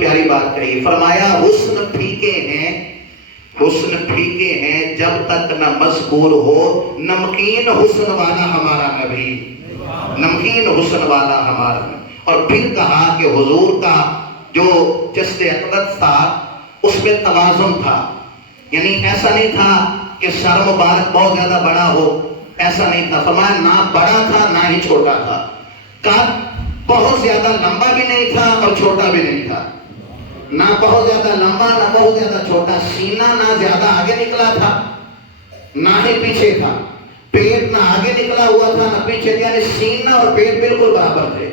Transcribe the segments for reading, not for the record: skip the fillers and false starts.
پیاری بات کہی، فرمایا حسن پھیکے ہیں، حسن پھیکے ہیں جب تک نہ مذکور ہو نمکین حسن والا ہمارا نبی، نمکین حسن والا ہمارا نبی۔ اور پھر کہا کہ حضور کا جو جسد اقدس تھا اس میں توازن تھا، یعنی ایسا نہیں تھا کہ سر مبارک بہت زیادہ بڑا ہو، ایسا نہیں تھا، فرمایا نہ بڑا تھا نہ ہی چھوٹا تھا، قد بہت زیادہ لمبا بھی نہیں تھا اور چھوٹا بھی نہیں تھا، نہ بہت زیادہ لمبا نہ بہت زیادہ چھوٹا، سینہ نہ زیادہ آگے نکلا تھا نہ ہی پیچھے تھا، پیٹ نہ آگے نکلا ہوا تھا نہ پیچھے، یعنی سینہ اور پیٹ بالکل برابر تھے۔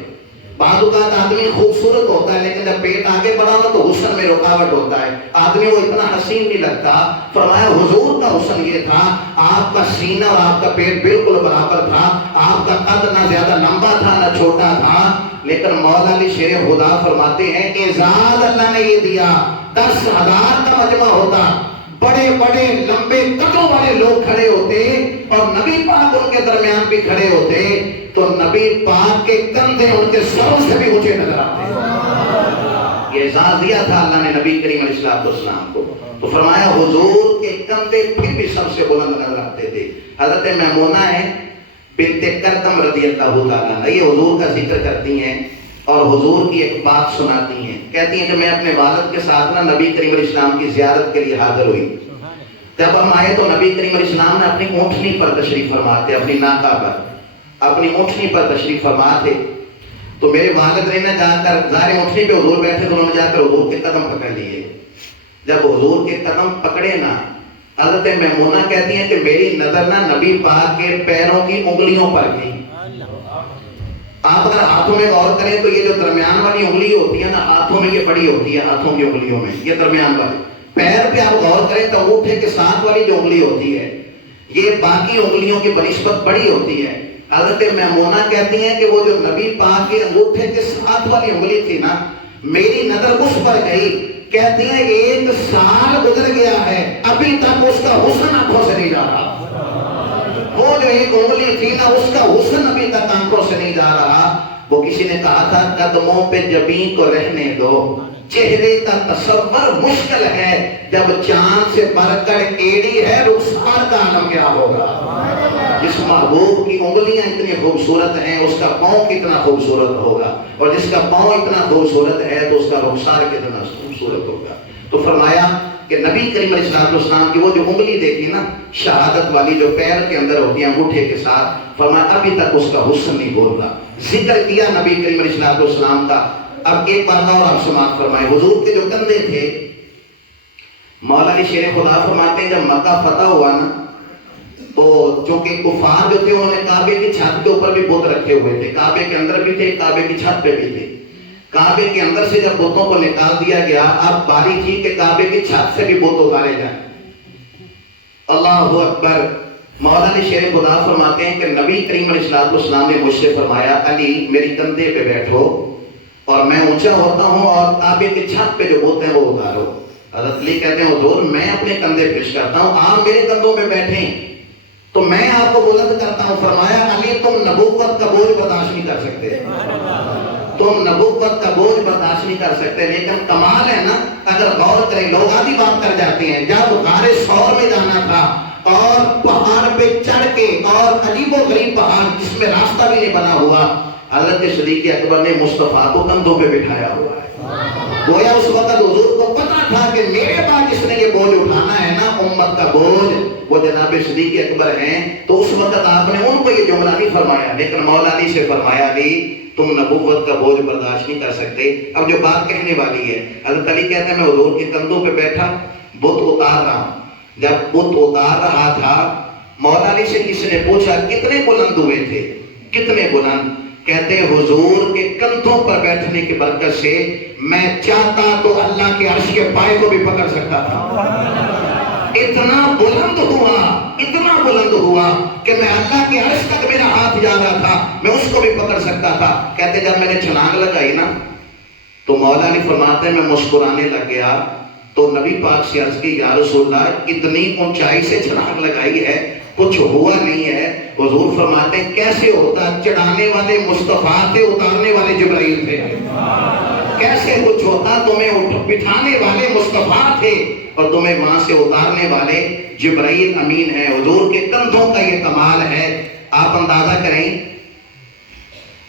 بعض اوقات آدمی خوبصورت ہوتا ہے لیکن جب پیٹ آگے بڑھا ہو تو حسن میں رکاوٹ ہوتا ہے، آدمی وہ اتنا حسین نہیں لگتا۔ فرمایا حضور کا حسن یہ تھا، آپ کا سینہ اور آپ کا پیٹ بالکل برابر تھا، آپ کا قد نہ زیادہ لمبا تھا نہ چھوٹا تھا۔ لیکن مولا علی شیر خدا فرماتے ہیں اعزاز اللہ نے یہ دیا، 10,000 کا مجمع ہوتا، بڑے بڑے لمبے قدوں والے لوگ کھڑے ہوتے اور نبی پاک ان کے درمیان بھی کھڑے ہوتے تو نبی پاک کے کندھے ان کے سروں سے بھی اونچے نظر آتے۔ یہ اعزاز دیا تھا اللہ نے نبی کریم علیہ السلام کو، تو فرمایا حضور کے کندھے پھر بھی سب سے بلند نظر آتے تھے۔ حضرت میمونہ ہے بنت کرکم رضی اللہ تعالیٰ عنہ، یہ حضور کا ذکر کرتی ہیں اور حضور کی ایک بات سناتی ہیں، کہتی ہیں کہ میں اپنے والد کے ساتھ نبی کریم علیہ السلام کی زیارت کے لیے حاضر ہوئی۔ جب ہم آئے تو نبی کریم علیہ السلام نے اپنی اونٹنی پر تشریف فرما تھے، اپنی ناکہ پر اپنی اونٹنی پر تشریف فرما تھے، تو میرے والد نے نہ جا کر ظاہر اونٹنی پہ حضور بیٹھے تو انہوں نے جا کر حضور کے قدم پکڑ لیے۔ جب حضور کے قدم پکڑے نا، حضرت میمونہ کہتی ہیں کہ میری نظر نہ نبی پاک کے پیروں کی انگلیوں پر تھی۔ آپ اگر ہاتھوں میں غور کریں تو یہ جو درمیان والی انگلی ہوتی ہے نا، ہاتھوں میں یہ بڑی ہوتی ہے، ہاتھوں کی انگلیوں میں یہ درمیان والی، پیر پہ آپ غور کریں تو انگوٹھے کے ساتھ والی جو انگلی ہوتی ہے یہ باقی انگلیوں کی بنسبت بڑی ہوتی ہے۔ حضرت میمونہ کہتی ہیں کہ وہ جو نبی پاک کے انگوٹھے کے ساتھ والی انگلی تھی نا، میری نظر اس پر گئی، کہتی ہیں 1 سال گزر گیا ہے ابھی تک اس کا حسن آنکھوں سے نہیں جا رہا۔ وہ جو ایک انگلی تھی نا اس کا حسن ابھی تک آنکھوں سے نہیں جا رہا۔ وہ کسی نے کہا تھا قدموں پہ جبیں کو رہنے دو، چہرے کا تصور مشکل ہے، جب چاند سے بڑھ کر ایڑی ہے رخسار کا عالم کیا ہوگا۔ جس محبوب کی انگلیاں اتنی خوبصورت ہیں اس کا پاؤں کتنا خوبصورت ہوگا، اور جس کا پاؤں اتنا خوبصورت ہے تو اس کا رخسار کتنا خوبصورت ہوگا۔ تو فرمایا کہ نبی کریم علیہ السلام کی وہ جو انگلی دیکھی نا شہادت والی جو پیر کے اندر ہوتی ہے انگوٹھے کے ساتھ، فرمایا ابھی تک اس کا حسن نہیں بول رہا۔ ذکر کیا نبی کریم علیہ السلام کا۔ اب ایک بار اور آپ سماعت فرمائے، حضور کے جو کندھے تھے، مولا علی شیر خدا فرماتے ہیں جب مکہ فتح ہوا نا تو چونکہ کفار جو تھے انہوں نے کعبے کی چھت کے اوپر بھی بت رکھے ہوئے تھے، کعبے کے اندر بھی تھے، کعبے کی چھت پہ بھی تھے۔ کعبے کے اندر سے جب بتوں کو نکال دیا گیا، اب باری تھی کہ کعبے کی چھت سے بھی بت اتارے جائیں۔ اللہ اکبر۔ مولا علی شیر خدا فرماتے ہیں کہ نبی کریم علیہ السلام نے مجھ سے فرمایا علی میری کندھے پہ بیٹھو اور میں اونچا ہوتا ہوں اور کعبے کی چھت پہ جو بت ہیں وہ اتارو۔ حضرت علی کہتے ہیں حضور میں اپنے کندھے پیش کرتا ہوں، آپ میرے کندھوں پہ بیٹھیں تو میں آپ کو بلند کرتا ہوں۔ فرمایا علی تم نبوت کا بوجھ برداشت نہیں کر سکتے، تم نبوت کا بوجھ برداشت نہیں کر سکتے، لیکن کمال ہے نا اگر غور کریں، لوگ آدھی بات کر جاتے ہیں۔ جب غار ثور میں جانا تھا اور پہاڑ پہ چڑھ کے، اور عجیب و غریب پہاڑ جس میں راستہ بھی نہیں بنا ہوا، حضرت صدیق اکبر نے مصطفیٰ کو کندھوں پہ بٹھایا ہوا ہے۔ گویا اس وقت حضور کو پتا تھا کہ میرے پاس جس نے یہ بوجھ اٹھانا ہے نا امت کا بوجھ، وہ جناب صدیق اکبر ہیں، تو اس وقت آپ نے ان کو یہ جملہ نہیں فرمایا، لیکن مولا علی سے فرمایا علی تم نبوت کا بوجھ برداشت نہیں کر سکتے۔ اب جو بات کہنے والی ہے، حضرت علی کہتے ہیں میں حضور کے کندھوں پہ بیٹھا بت اتار رہا ہوں۔ جب بت اتار رہا تھا مولا علی سے کسی نے پوچھا کتنے بلند ہوئے تھے، کتنے بلند؟ کہتے ہیں حضور کے کندھوں پر بیٹھنے کی برکت سے میں چاہتا تو اللہ کے عرش کے پائے کو بھی پکڑ سکتا تھا۔ اتنا بلند ہوا، اتنا بلند ہوا کہ میں اللہ کے عرش تک میرا ہاتھ جا رہا تھا، میں اس کو بھی پکڑ سکتا تھا۔ کہتے جب میں نے چھلانگ لگائی نا تو مولا علی فرماتے ہیں میں مسکرانے لگ گیا، تو نبی پاک سے عرض کی یا رسول اللہ اتنی اونچائی سے چھلانگ لگائی ہے کچھ ہوا نہیں ہے۔ حضور فرماتے ہیں کیسے ہوتا، چڑھانے والے مصطفیٰ تھے، اتارنے والے جبرائیل تھے۔ کیسے کچھ ہوتا؟ تمہیں بٹھانے والے مصطفیٰ تھے اور تمہیں وہاں سے اتارنے والے جبرائیل امین ہے. حضور کے کندھوں کا یہ کمال ہے. آپ اندازہ کریں.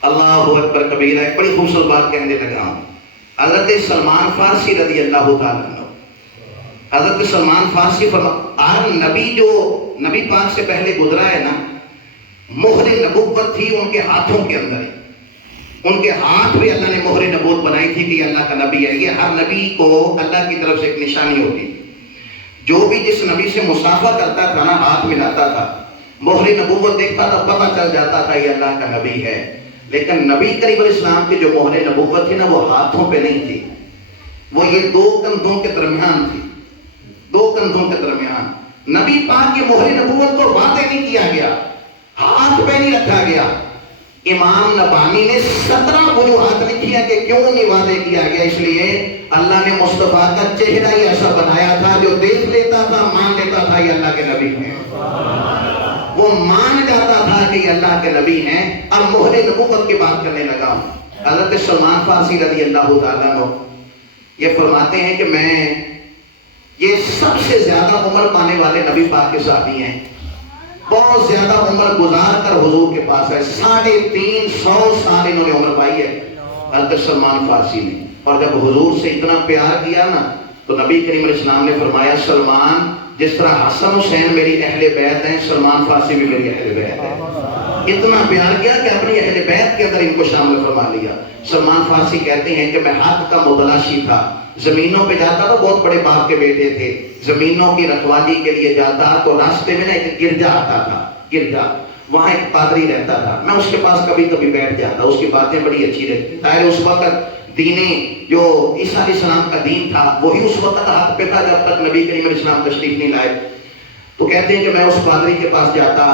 اللہ اکبر کبیرہ. ایک بڑی خوبصورت بات کہنے لگا ہوں. حضرت سلمان فارسی رضی اللہ تعالیٰ عنہ، حضرت سلمان فارسی نبی جو نبی پاک سے پہلے گزرا ہے نا، مہر نبوت تھی ان کے ہاتھوں کے اندر. ان کے ہاتھ بھی اللہ نے مہر نبوت بنائی تھی کہ یہ اللہ کا نبی ہے. یہ ہر نبی کو اللہ کی طرف سے ایک نشانی ہوتی. جو بھی جس نبی سے مصافحہ کرتا تھا نا، ہاتھ ملاتا تھا، مہر نبوت دیکھتا تھا، پتہ چل جاتا تھا یہ اللہ کا نبی ہے. لیکن نبی کریم علیہ السلام کی جو مہر نبوت تھی نا، وہ ہاتھوں پہ نہیں تھی، وہ یہ دو کندھوں کے درمیان تھی. دو کندھوں کے درمیان. نبی پاک کی مہر نبوت کو واضح نہیں کیا گیا، ہاتھ پہ نہیں رکھا گیا. امام نبانی نے 17 وجوہات لکھی ہیں کہ کیوں نہیں واضح کیا گیا. اس لیے اللہ نے مصطفیٰ کا چہرہ ہی ایسا بنایا تھا جو دیکھ لیتا تھا، مان لیتا تھا یہ اللہ کے نبی ہیں. وہ مان جاتا تھا کہ یہ اللہ کے نبی ہیں. اب مہر نبوت کی بات کرنے لگا ہوں. حضرت سلمان فارسی رضی اللہ تعالیٰ عنہ یہ فرماتے ہیں کہ میں یہ سب سے زیادہ عمر پانے والے نبی پاک کے صحابی ہیں. بہت زیادہ عمر گزار کر حضور کے پاس ہے. 350 سال انہوں نے عمر پائی ہے حضرت سلمان فارسی نے. اور جب حضور سے اتنا پیار کیا نا، تو نبی کریم علیہ السلام نے فرمایا سلمان جس طرح حسن حسین میری اہل بیت ہیں، سلمان فارسی بھی میری اہل بیت ہے. اتنا پیار کیا کہ اپنی اہل بیت کے اندر ان کو شامل فرما لیا. سلمان فارسی کہتے ہیں کہ میں حق کا متلاشی تھا. زمینوں پہ جاتا تھا، بہت بڑے باپ کے بیٹے تھے، زمینوں کی رکھوالی کے لیے جاتا تو راستے میں نا ایک گرجا آتا تھا. گرجا، وہاں ایک پادری رہتا تھا. میں اس کے پاس کبھی کبھی بیٹھ جاتا. اس کی باتیں بڑی اچھی رہتی. ظاہر اس وقت دینی جو عیسیٰ علیہ السلام کا دین تھا وہی اس وقت ہاتھ پہ تھا جب تک نبی کریم علیہ السلام تشریف نہیں لائے. تو کہتے ہیں کہ میں اس پادری کے پاس جاتا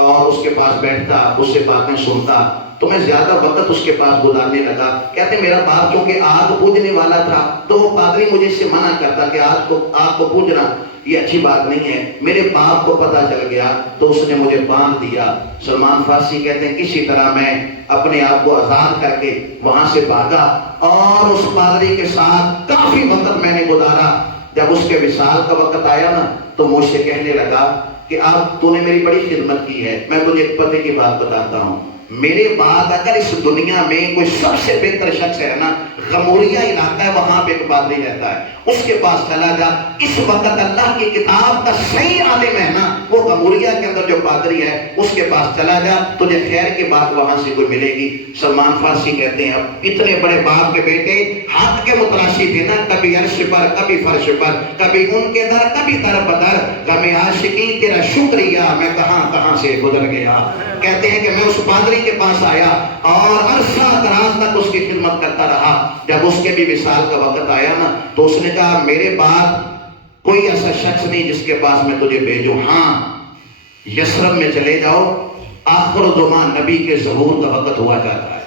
اور اس کے پاس بیٹھتا، اس سے باتیں سنتا. تو میں زیادہ وقت اس کے پاس گزارنے لگا. کہتے ہیں میرا باپ چونکہ آگ پوجنے والا تھا تو وہ پادری مجھے اس سے منع کرتا کہ آگ کو پوجنا یہ اچھی بات نہیں ہے. میرے باپ کو پتہ چل گیا تو اس نے مجھے باندھ دیا. سلمان فارسی کہتے ہیں کسی طرح میں اپنے آپ کو آزاد کر کے وہاں سے بھاگا اور اس پادری کے ساتھ کافی وقت میں نے گزارا. جب اس کے وصال کا وقت آیا نا تو مجھ سے کہنے لگا کہ اب تو نے میری بڑی خدمت کی ہے. میں تجھے ایک پتے کی بات بتاتا ہوں. میرے بعد اگر اس دنیا میں کوئی سب سے بہتر شخص ہے نا، غموریہ علاقہ ہے، وہاں پہ ایک پادری رہتا ہے، اس کے پاس چلا جا. اس وقت اللہ کی کتاب کا صحیح عالم ہے نا، وہ غموریہ کے اندر جو پادری ہے اس کے پاس چلا جا، تجھے خیر کی بات وہاں سے کوئی ملے گی. سلمان فارسی کہتے ہیں اب اتنے بڑے باپ کے بیٹے ہاتھ کے متلاشی تھے نا، کبھی عرش پر کبھی فرش پر، کبھی ان کے در کبھی در بدر. غم عاشقی تیرا شکریہ میں کہاں کہاں سے گزر گیا. کہتے ہیں کہ میں اس پادری کے پاس آیا اور عرصہ دراز تک اس کی خدمت کرتا رہا. جب اس کے بھی وصال کا وقت آیا نا تو اس نے کہا میرے بعد کوئی ایسا شخص نہیں جس کے پاس میں تجھے بھیجوں. ہاں یثرب میں چلے جاؤ، آخر الزمان نبی کے ظہور کا وقت ہوا جاتا ہے.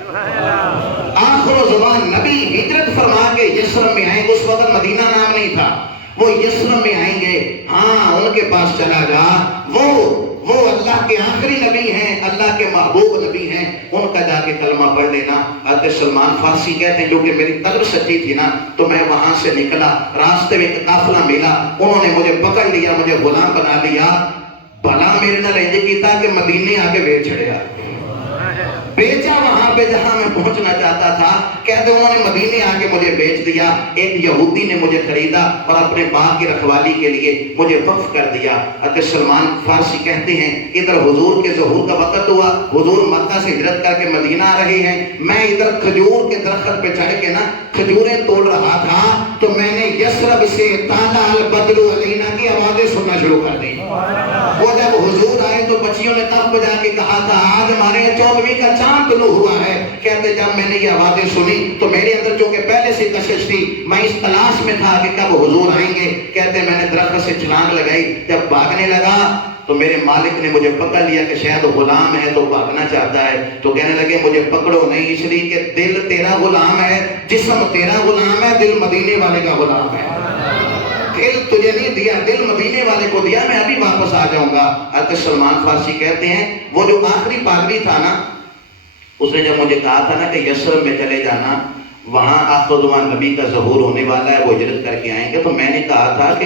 آخر الزمان نبی ہجرت فرما کے یثرب میں آئیں گے. اس وقت مدینہ نام نہیں تھا، وہ یثرب میں آئیں گے. ہاں ان کے پاس چلا جا، وہ اللہ کے آخری نبی ہیں، اللہ کے محبوب نبی ہیں، ان کا جا کے کلمہ پڑھ لینا. حضرت سلمان فارسی کہتے ہیں جو کہ میری طلب سچی تھی نا تو میں وہاں سے نکلا. راستے میں ایک قافلہ ملا، انہوں نے مجھے پکڑ لیا، مجھے غلام بنا لیا. بھلا میرے نہ رہنے کی تھا کہ مدینے آ کے بیچ چھڑیا، بیچا وہاں پہ جہاں میں پہنچنا چاہتا تھا. کہتے انہوں نے مدینے آ کے مجھے بیچ دیا. ایک یہودی نے مجھے خریدا اور اپنے باغ کی رکھوالی کے لیے مجھے وقف کر دیا. حضرت سلمان فارسی کہتے ہیں ادھر حضور کے ظہور کا وقت ہوا، حضور مکہ سے ہجرت کر کے مدینہ آ رہے ہیں. میں ادھر کھجور کے درخت پہ چڑھ کے نا کھجوریں توڑ رہا تھا تو میں نے یثرب سے طالع البدر علینا کی آوازیں سننا شروع کر دی. وہ جب حضور آئے تو بچیوں نے تب بجا کے کہا تھا آج ہمارے 14ویں کا چاند طلوع ہوا ہے. کہتے جب میں نے یہ آوازیں سنی تو میرے اندر چونکہ پہلے سے کشش تھی، میں اس تلاش میں تھا کہ کب حضور آئیں گے. کہتے میں نے درخت سے چھلانگ لگائی. جب بھاگنے لگا تو میرے مالک نے مجھے پکڑ لیا کہ شاید غلام ہے تو بھاگنا چاہتا ہے. تو کہنے لگے مجھے پکڑو نہیں، اس لیے کہ دل تیرا غلام ہے، جسم تیرا غلام ہے، دل مدینے والے کا غلام ہے. دل تجھے نہیں دیا، دل مدینے والے کو دیا. میں ابھی واپس آ جاؤں گا. حضرت سلمان فارسی کہتے ہیں وہ جو آخری پادری تھا نا، اس نے جب مجھے کہا تھا نا کہ یثرب میں چلے جانا وہاں آخر زمان نبی کا ظہور ہونے والا ہے، وہ ہجرت کر کے آئیں گے۔ تو میں نے کہا تھا کہ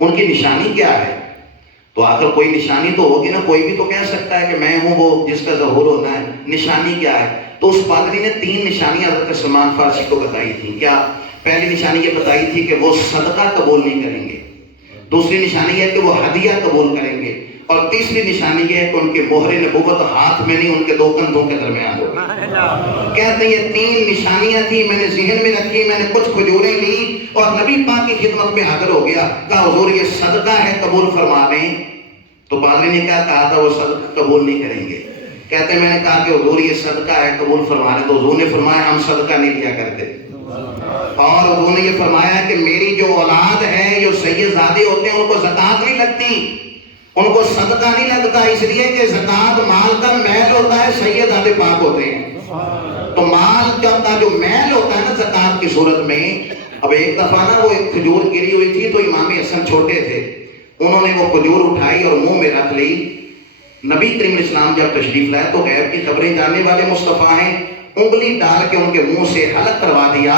ان کی نشانی کیا ہے؟ تو آخر کوئی نشانی تو ہوگی نا، کوئی بھی تو کہہ سکتا ہے کہ میں ہوں وہ جس کا ظہور ہونا ہے، نشانی کیا ہے؟ تو اس پادری نے 3 نشانیاں حضرت سلمان فارسی کو بتائی تھی۔ کیا؟ پہلی نشانی یہ بتائی تھی کہ وہ صدقہ قبول نہیں کریں گے، دوسری نشانی ہے کہ وہ ہدیہ قبول کریں گے، اور تیسری نشانی یہ ہے کہ ان کے مہر نبوت ہاتھ میں نہیں، ان کے 2 کندھوں کے درمیان ہوگی۔ کہتے ہیں یہ 3 نشانیاں تھیں، میں نے ذہن میں رکھی، میں نے کچھ کھجوریں لی اور نبی پاک کی خدمت میں حاضر ہو گیا، کہا حضور یہ صدقہ ہے، قبول فرما دیں۔ تو پادری نے کیا کہا تھا؟ وہ صدقہ قبول نہیں کریں گے۔ کہتے ہیں میں نے کہا کہ حضور یہ صدقہ ہے، قبول فرما دیں۔ تو حضور نے فرمایا ہم صدقہ نہیں لیا کرتے، اور حضور نے یہ فرمایا کہ میری جو اولاد ہے، جو سیدزادے ہوتے ہیں، ان کو زکوٰۃ نہیں لگتی، ان کو صدقہ نہیں لگتا، اس لیے کہ زکوٰۃ مال کا میل ہوتا ہے، سیدزادے پاک ہوتے ہیں۔ تو مال کا جو میل ہوتا ہے نا زکوٰۃ کی صورت میں، اب ایک دفعہ نا وہ ایک کھجور گری ہوئی تھی، تو امام حسن چھوٹے تھے، انہوں نے وہ کھجور اٹھائی اور منہ میں رکھ لی۔ نبی کریم علیہ السلام جب تشریف لائے تو غیب کی خبریں جاننے والے مصطفیٰ ہیں، انگلی ڈال کے ان کے منہ سے حلق کروا دیا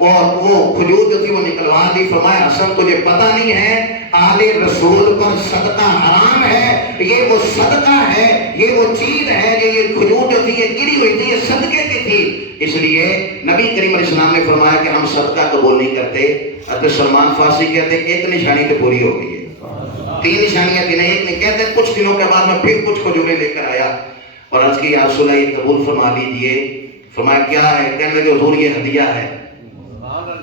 اور وہ کھجور جو تھی وہ نکلوا دی۔ فرمایا حسن تجھے پتہ نہیں ہے آل رسول پر صدقہ حرام ہے، یہ وہ صدقہ ہے، یہ وہ چیز ہے، یہ کھجور جو تھی یہ گری ہوئی تھی، یہ صدقے کی تھی۔ اس لیے نبی کریم علیہ السلام نے فرمایا کہ ہم صدقہ قبول نہیں کرتے۔ حضرت سلمان فارسی کہتے ہیں ایک نشانی تو پوری ہو گئی ہے، 3 نشانیاں تھیں، ایک نہیں کہتے کچھ دنوں کے بعد میں پھر کچھ کھجوریں لے کر آیا اور عرض کی یا رسول اللہ یہ قبول فرما لیجئے۔ فرمایا کیا ہے؟ کہنے لگے حضور یہ ہدیہ ہے،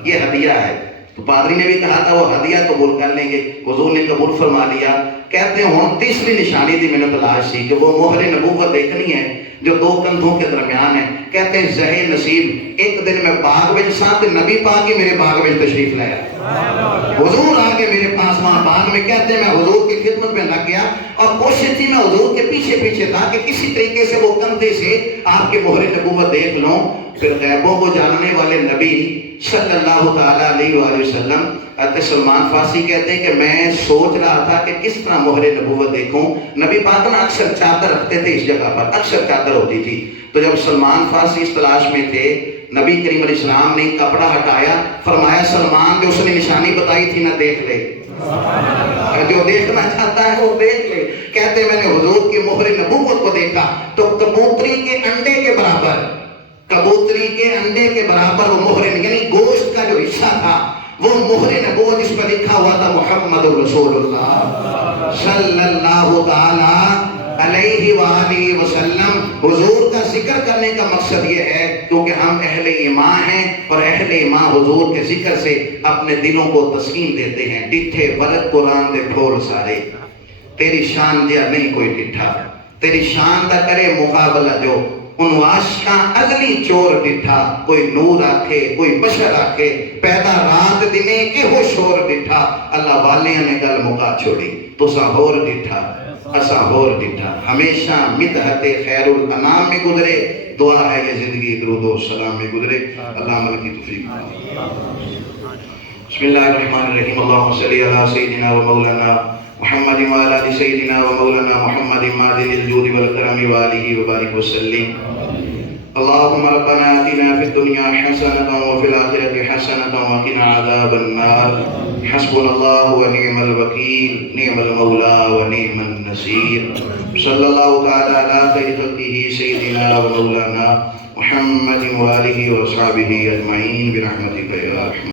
یہ ہدیہ ہے۔ تو پادری نے بھی کہا تھا وہ ہدیہ قبول کر لیں گے، حضور نے قبول فرما لیا۔ کہتے ہیں ہوں تیسری نشانی تھی میں نے تلاش کی کہ وہ مہر نبوت دیکھنی ہے جو 2 کندھوں کے درمیان ہے۔ کہتے ہیں زہے نصیب ایک دن میں باغ میں ساتھ نبی پاک ہی میرے باغ میں تشریف لایا، حضور آگے میرے پاس وہاں باغ میں۔ کہتے ہیں میں حضور کی خدمت میں لگ گیا اور کوشش تھی میں حضور کے پیچھے پیچھے تھا کہ کسی طریقے سے وہ کندھے سے آپ کے مہر نبوت دیکھ لوں۔ پھر غیبوں کو جاننے والے نبی صلی اللہ تعالیٰ علیہ وآلہ وسلم حضرت سلمان فارسی کہتے ہیں کہ میں سوچ رہا تھا کہ کس طرح مہر نبوت دیکھوں۔ نبی پاک نا اکثر چادر رکھتے تھے اس جگہ پر، اکثر چادر ہوتی تھی۔ تو جب سلمان فارسی اس تلاش میں تھے، نبی کریم علیہ السلام نے کپڑا ہٹایا، فرمایا سلمان جو اس نے نشانی بتائی تھی نہ دیکھ لے، جو دیکھنا چاہتا ہے وہ دیکھ لے۔ کہتے میں نے حضور کی مہر نبوت کو دیکھا تو کبوتری کے انڈے کے برابر، کبوتری کے انڈے کے برابر وہ مہر، یعنی گوشت کا جو حصہ تھا وہ مہر نبوت، اس پر لکھا ہوا تھا محمد رسول اللہ صلی اللہ تعالی علیہ وآلہ وسلم۔ حضور کا ذکر کرنے کا مقصد یہ ہے کیونکہ ہم اہل ایمان ہیں اور اہل ایمان حضور کے ذکر سے اپنے دلوں کو تسکین دیتے ہیں۔ ڈٹھے ولد قرآن دے ڈھول سارے، تیری شان دیا نہیں کوئی ڈٹھا، تیری شان دا کرے مقابلہ جو ان عاشقاں اگلی چور ڈٹھا، کوئی نور آکھے کوئی بشر آکھے، پیدا رات دنے کہ ہو شور ڈٹھا، اللہ والیاں نے گل مکا چھوڑی تو سا ہور ڈٹھا، اسا ہور ڈٹھا۔ ہمیشہ مدحت خیر الانام میں گزرے، دعا ہے یہ زندگی درود و سلام میں گزرے۔ اللہ عمل کی توفیق۔ بسم اللہ الرحمن الرحیم، اللہم صلی علی سیدنا و مولانا محمد وعلی آل سیدنا و مولانا محمد معدن الجود والکرم وآلہ وبارک وسلم۔ اللہم ربنا آتنا فی الدنیا حسنۃ وفی الآخرۃ حسنۃ وقنا عذاب النار۔ حسبنا اللہ ونعم الوکیل، نعم المولا ونعم النصیر۔ صلی اللہ تعالی علی خیر خلقہ سیدنا و مولانا محمد وآلہ وصحبہ اجمعین برحمتک یا ارحم۔